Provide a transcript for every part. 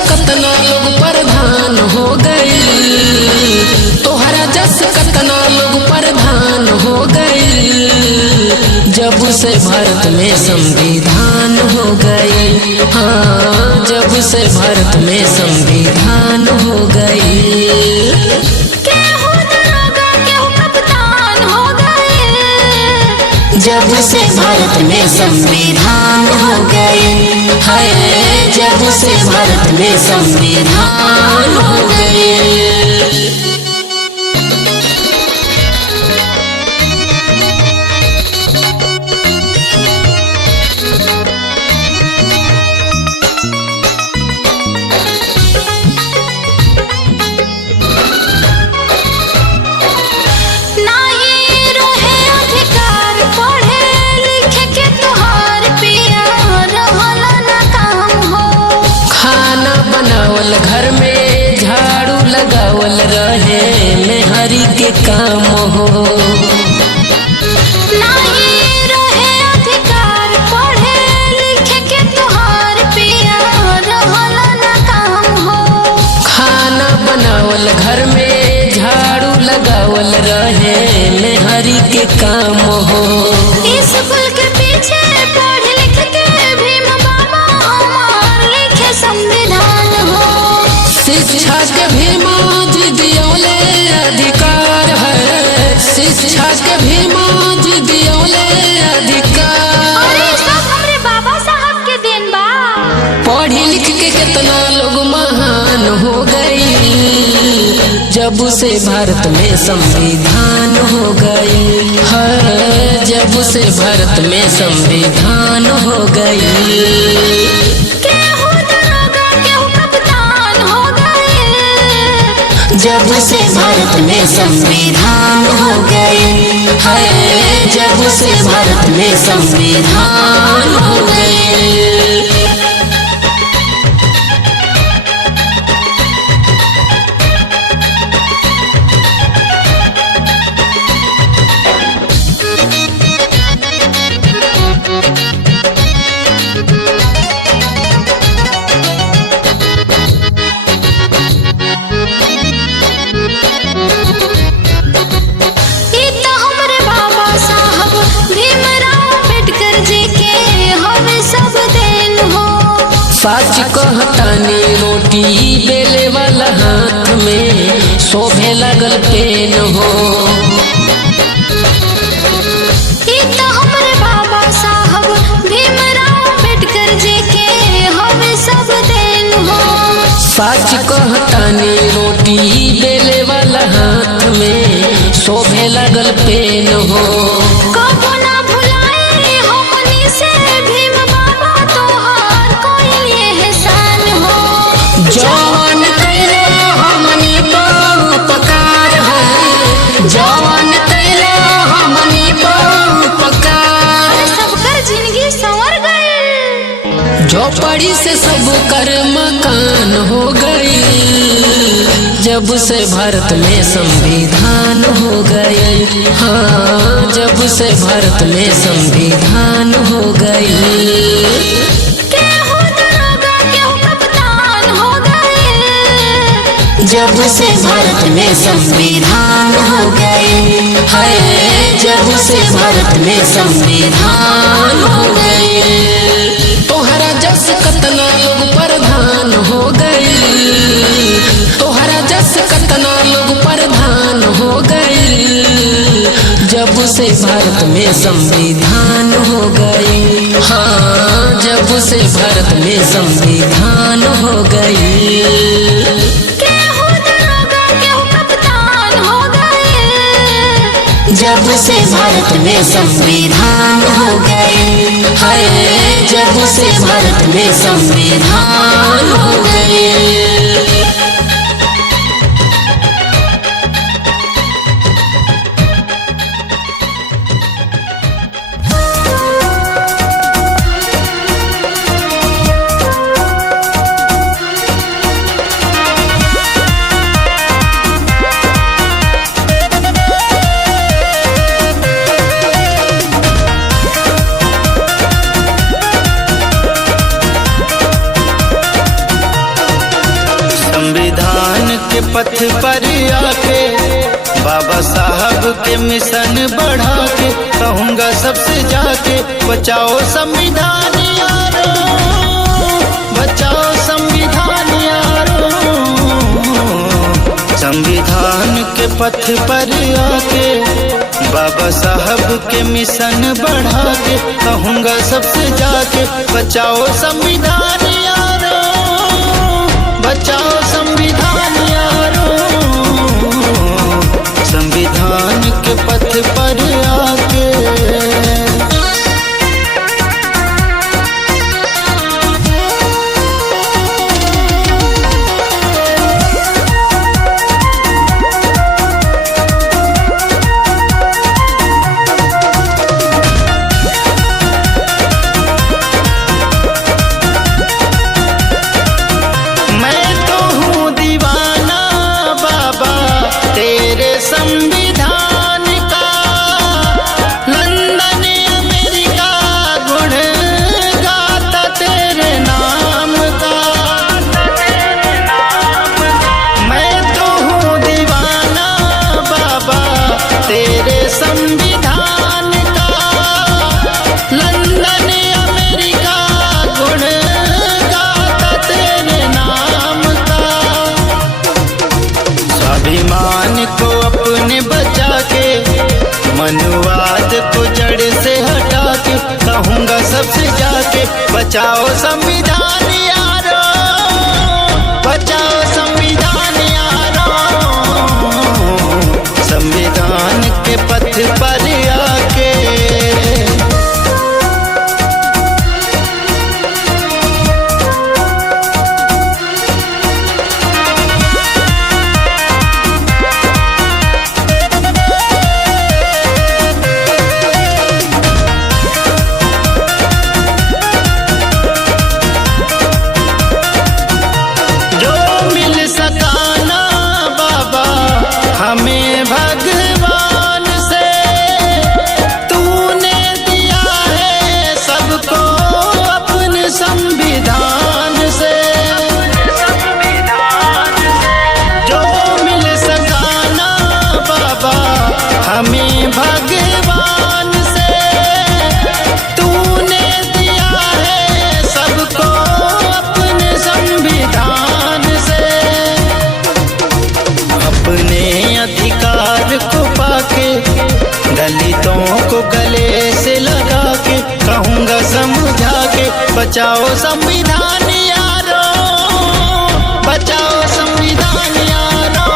कतना लोग प्रधान हो गए, तोहरा जस कतना लोग प्रधान हो गए। जब से भारत में संविधान हो गए, हाँ जब से भारत में संविधान हो गए। जब से भारत में संविधान हो गए, है जब से भारत में संविधान हो गए। घर में झाड़ू लगावल रहे मेहरी के काम हो, नहीं रहे अधिकार पढ़े लिखे के तुहार पिया रहला ना काम हो। खाना बनावल घर में झाड़ू लगावल रहे मेहरी के काम हो। स्कूल के पीछे पढ़ लिख के भीम बाबा हमार लिखे संविधान हो। शिक्षा के भीमा जी दियोले अधिकार है, शिक्षा के भीमा जी दियोले अधिकार। अरे सब हमरे बाबा साहब के देन बा। पढ़ी लिख के कितना लोग महान हो गए, जब से भारत में संविधान हो गए, है जब से भारत में संविधान हो गए। जब से भारत में संविधान हो गए, है जब से भारत में संविधान हो गए। सच कहतानी रोटी बेले वाला हाथ में शोभे लगल पेन हो। हमरे बाबा साहब भीमराव अम्बेडकर जी के हमें सब देन हो। सच कहतानी रोटी बेले वाला हाथ में शोभे लगल पेन हो। जवान कैले हमनी पर उपकार है, जवान कैले हमनी पर उपकार। सब कर जिंदगी संवर गई, झोपड़ी से सब कर मकान हो गई। जब से भारत में संविधान हो गए, हाँ जब से भारत में संविधान हो गई। जब से भारत में संविधान हो गए, है जब से भारत में संविधान हो गए। तोहरा जस कतना लोग प्रधान हो गए, तोहरा जस कतना लोग प्रधान हो गए। जब से भारत में संविधान हो गए, हाँ जब से भारत में संविधान हो गए। जब से भारत में संविधान हो गए, है जब से भारत में संविधान हो गए। पर आके बाबा साहब के मिशन बढ़ा के कहूँगा सबसे जाके बचाओ संविधान यारो, बचाओ संविधान यारो। संविधान के पथ पर आके बाबा साहब के मिशन बढ़ा के कहूँगा सबसे जाके बचाओ संविधान यारो, बचाओ संविधान यारो। संविधान के पथ पर आके संविधान का लंदन अमेरिका गुण गाता तेरे नाम का। मैं तो हूँ दीवाना बाबा तेरे संविधान का, लंदन अमेरिका गुण गाता तेरे नाम का। स्वाभिमान को अपने बचा के मनुवाद को जड़ से हटा के कहूँगा सबसे जाके बचाओ संविधान यारो, बचाओ संविधान यारो। संविधान के पथ पर आके हमें भगवान से तूने दिया है सबको अपने संविधान से। जो मिल सका ना बाबा हमें भगवान से, तूने दिया है सबको अपने संविधान से। अपने अधिकार को पाके दलितों को गले से लगा के कहूँगा समझा के बचाओ संविधान यारो, बचाओ संविधान यारो।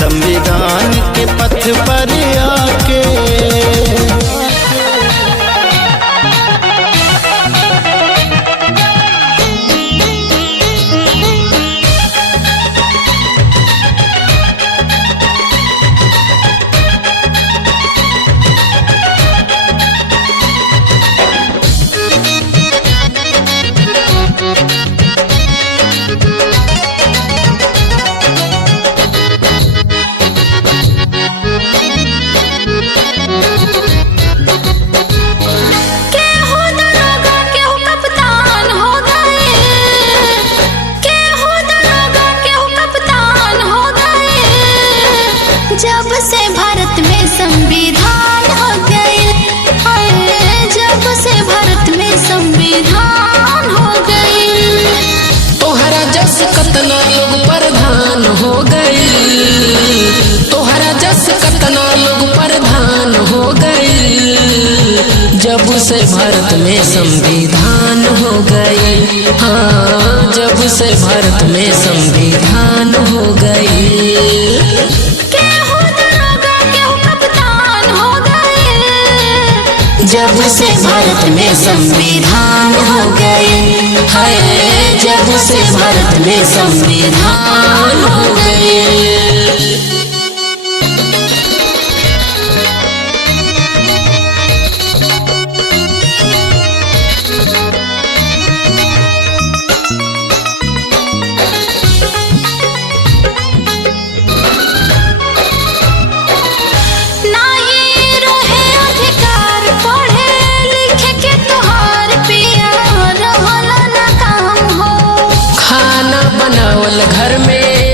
संविधान के पथ पर आके जब से भारत में संविधान हो गए, जब से भारत में संविधान हो गए। तोहरा जस कतना लोग प्रधान हो गए, तोहरा जस कतना लोग प्रधान हो गए। जब से भारत में संविधान हो गए, हाँ जब से भारत में संविधान हो गए। जब से भारत में संविधान हो गए, है जब से भारत में संविधान हो गए। घर में